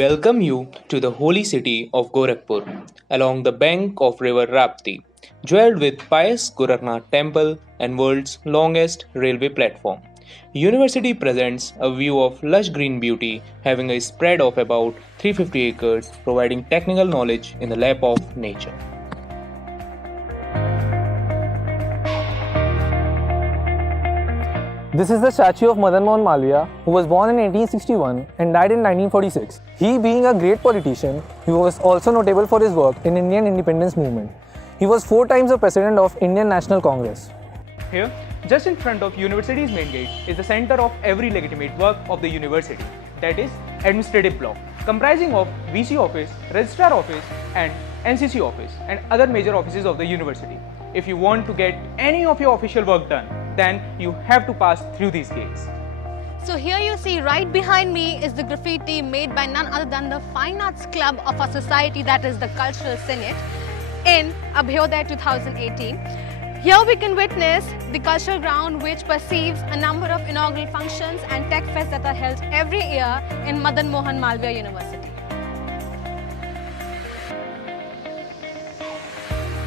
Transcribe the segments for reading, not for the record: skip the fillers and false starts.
welcome you to the holy city of Gorakhpur, along the bank of river Rapti, jeweled with pious Gorakhnath temple and world's longest railway platform. University presents a view of lush green beauty having a spread of about 350 acres, providing technical knowledge in the lap of nature. This is the statue of Madan Mohan Malviya, who was born in 1861 and died in 1946. He, being a great politician, he was also notable for his work in Indian independence movement. He was 4 times the president of Indian National Congress. Here, just in front of university's main gate, is the center of every legitimate work of the university, that is, administrative block, comprising of VC office, registrar office and NCC office and other major offices of the university. If you want to get any of your official work done, then you have to pass through these gates. So here you see right behind me is the graffiti made by none other than the Fine Arts Club of our society, that is the Cultural Senate, in Abhyodaya 2018. Here we can witness the cultural ground which perceives a number of inaugural functions and tech fests that are held every year in Madan Mohan Malviya University.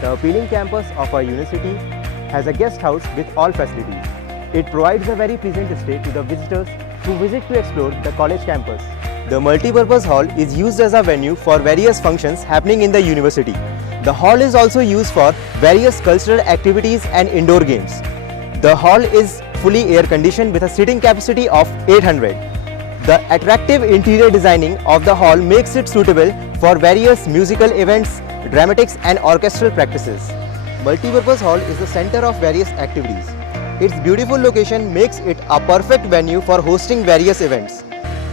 The appealing campus of our university has a guest house with all facilities. It provides a very pleasant stay to the visitors who visit to explore the college campus. The multipurpose hall is used as a venue for various functions happening in the university. The hall is also used for various cultural activities and indoor games. The hall is fully air conditioned with a seating capacity of 800. The attractive interior designing of the hall makes it suitable for various musical events, dramatics and orchestral practices. Multipurpose hall is the center of various activities. Its beautiful location makes it a perfect venue for hosting various events.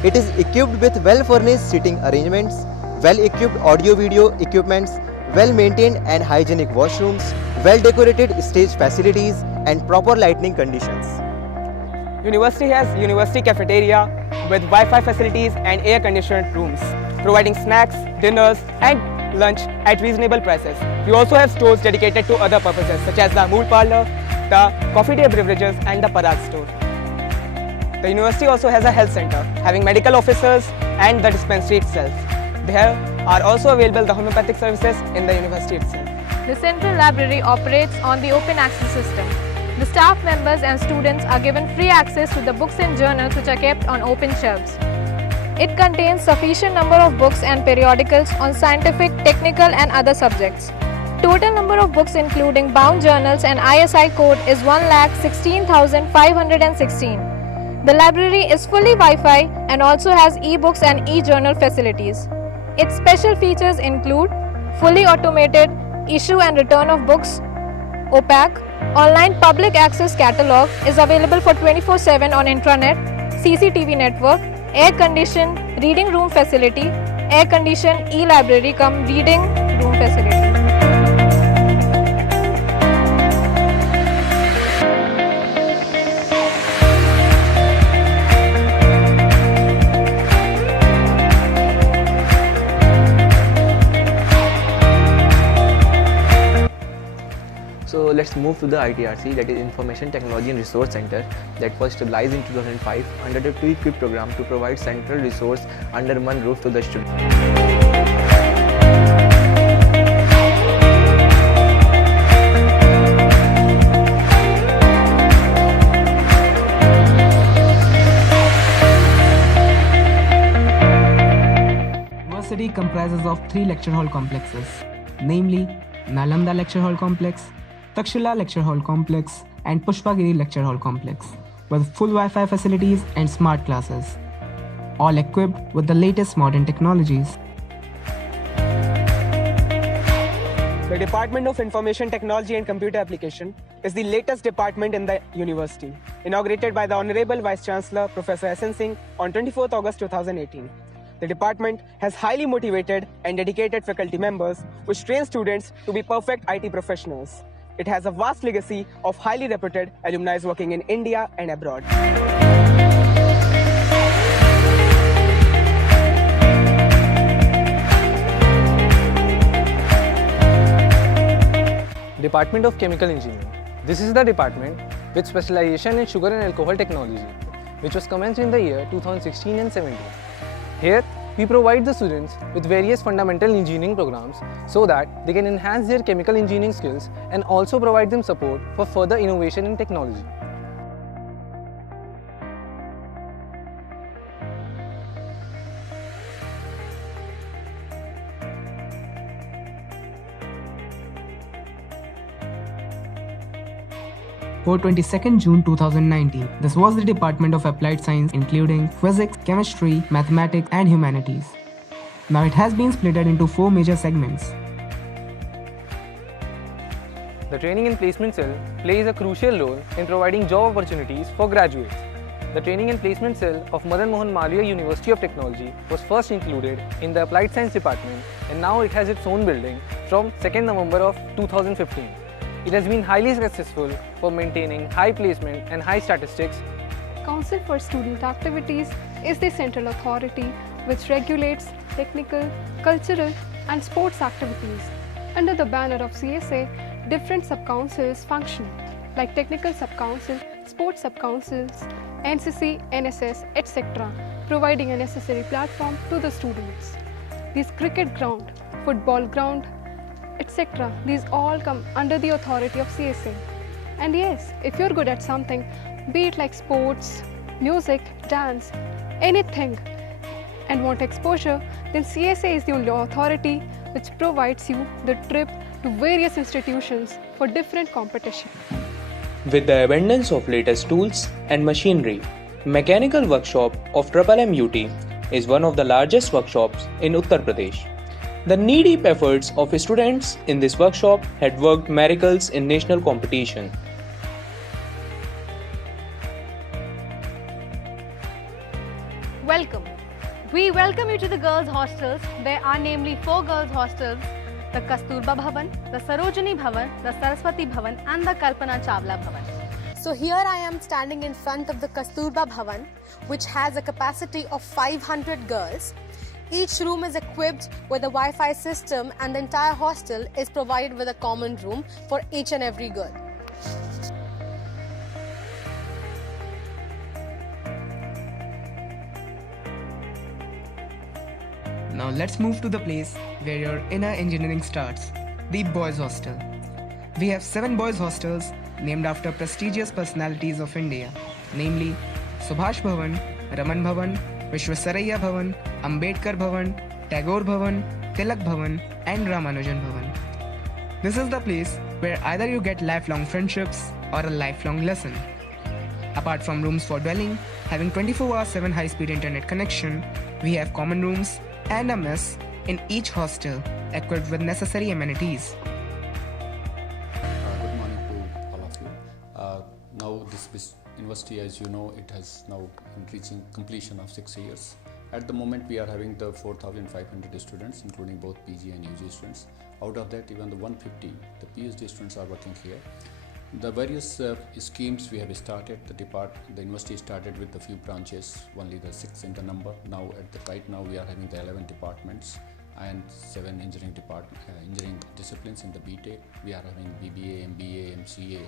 It is equipped with well-furnished seating arrangements, well-equipped audio-video equipments, well-maintained and hygienic washrooms, well-decorated stage facilities and proper lighting conditions. University has university cafeteria with Wi-Fi facilities and air-conditioned rooms, providing snacks, dinners and lunch at reasonable prices. We also have stores dedicated to other purposes such as the mood parlor, the coffee day beverages and the Parag store. The university also has a health center having medical officers and the dispensary itself. There are also available the homeopathic services in the university itself. The central library operates on the open access system. The staff members and students are given free access to the books and journals which are kept on open shelves. It contains sufficient number of books and periodicals on scientific, technical and other subjects. Total number of books including bound journals and ISI code is 1,16,516. The library is fully Wi-Fi and also has e-books and e-journal facilities. Its special features include fully automated issue and return of books, opaque, online public access catalog is available for 24/7 on intranet, CCTV network, air-conditioned reading room facility, air-conditioned e-library cum reading room facility. So let's move to the ITRC, that is Information Technology and Resource Center, that was established in 2005 under the pre-equipped program to provide central resource under one roof to the students. University comprises of 3 lecture hall complexes, namely Nalanda Lecture Hall Complex, Takshila Lecture Hall Complex and Pushpagiri Lecture Hall Complex with full Wi-Fi facilities and smart classes, all equipped with the latest modern technologies. The Department of Information Technology and Computer Application is the latest department in the university, inaugurated by the Honorable Vice Chancellor Professor S.N. Singh on 24th August 2018. The department has highly motivated and dedicated faculty members which train students to be perfect IT professionals. It has a vast legacy of highly reputed alumni working in India and abroad. Department of Chemical Engineering. This is the department with specialization in sugar and alcohol technology, which was commenced in the year 2016 and 17. Here, We provide the students with various fundamental engineering programs so that they can enhance their chemical engineering skills and also provide them support for further innovation in technology. For 22nd June 2019, this was the Department of Applied Science including Physics, Chemistry, Mathematics and Humanities. Now it has been split into 4 major segments. The Training and Placement Cell plays a crucial role in providing job opportunities for graduates. The Training and Placement Cell of Madan Mohan Malviya University of Technology was first included in the Applied Science Department, and now it has its own building from 2nd November of 2015. It has been highly successful for maintaining high placement and high statistics. Council for Student Activities is the central authority which regulates technical, cultural and sports activities. Under the banner of CSA, different sub-councils function like Technical Sub-Council, Sports Sub-Councils, NCC, NSS, etc., providing a necessary platform to the students. These cricket ground, football ground, etc. These all come under the authority of CSA. And yes, if you're good at something, be it like sports, music, dance, anything, and want exposure, then CSA is the only authority which provides you the trip to various institutions for different competition. With the abundance of latest tools and machinery, Mechanical Workshop of MMMUT is one of the largest workshops in Uttar Pradesh. The knee-deep efforts of students in this workshop had worked miracles in national competition. Welcome. We welcome you to the girls' hostels. There are namely 4 girls' hostels: the Kasturba Bhavan, the Sarojini Bhavan, the Saraswati Bhavan and the Kalpana Chawla Bhavan. So here I am standing in front of the Kasturba Bhavan, which has a capacity of 500 girls. Each room is equipped with a Wi-Fi system and the entire hostel is provided with a common room for each and every girl. Now let's move to the place where your inner engineering starts, the boys' hostel. We have 7 boys' hostels named after prestigious personalities of India, namely Subhash Bhavan, Raman Bhavan, Vishwasaraya Bhavan, Ambedkar Bhavan, Tagore Bhavan, Tilak Bhavan and Ramanujan Bhavan. This is the place where either you get lifelong friendships or a lifelong lesson. Apart from rooms for dwelling, having 24/7 high-speed internet connection, we have common rooms and a mess in each hostel equipped with necessary amenities. Good morning to all of you. Now this university, as you know, it has now reaching completion of 6 years. At the moment we are having the 4,500 students, including both PG and UG students. Out of that, even the 150, the PhD students are working here. The various schemes we have started, the university started with a few branches, only the 6 in the number. Now right now we are having the 11 departments and 7 engineering disciplines in the BTech. We are having BBA, MBA, MCA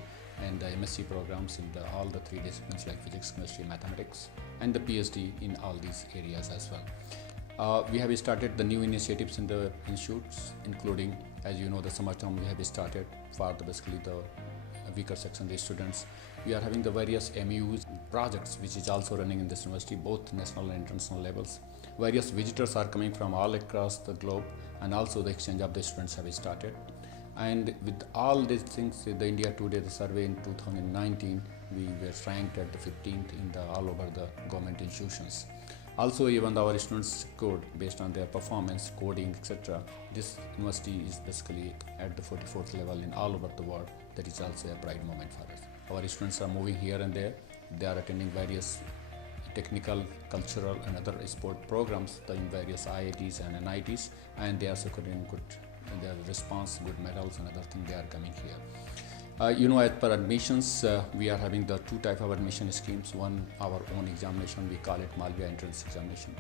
and the MSc programs in all the 3 disciplines like physics, chemistry, mathematics, and the PhD in all these areas as well. We have started the new initiatives in the institutes, including, as you know, the summer term we have started for basically the weaker section of the students. We are having the various MUs projects which is also running in this university, both national and international levels. Various visitors are coming from all across the globe, and also the exchange of the students have started. And with all these things, the India Today, the survey in 2019, we were ranked at the 15th in all over the government institutions. Also, even our students scored based on their performance, coding, etc. This university is basically at the 44th level in all over the world. That is also a pride moment for us. Our students are moving here and there. They are attending various technical, cultural and other sport programs in various IITs and NITs, and they are securing good their response, good medals and other things. They are coming here. You know, as per admissions, we are having the 2 type of admission schemes. One, our own examination, we call it Malviya entrance examination,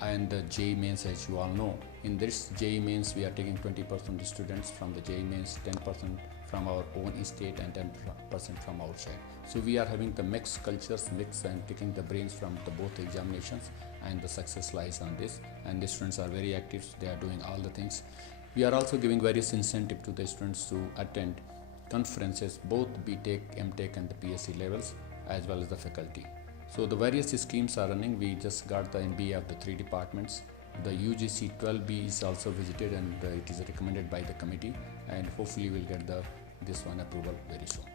and the JEE mains, as you all know. In this JEE mains, we are taking 20% students from the JEE mains, 10% from our own state and 10% from outside. So we are having the mixed cultures, mix and picking the brains from the both examinations, and the success lies on this. And the students are very active, they are doing all the things. We are also giving various incentive to the students to attend conferences, both BTech, MTech and the PSc levels, as well as the faculty. So the various schemes are running. We just got the MBA of the 3 departments. The UGC 12B is also visited, and it is recommended by the committee, and hopefully we'll get this one approval very soon.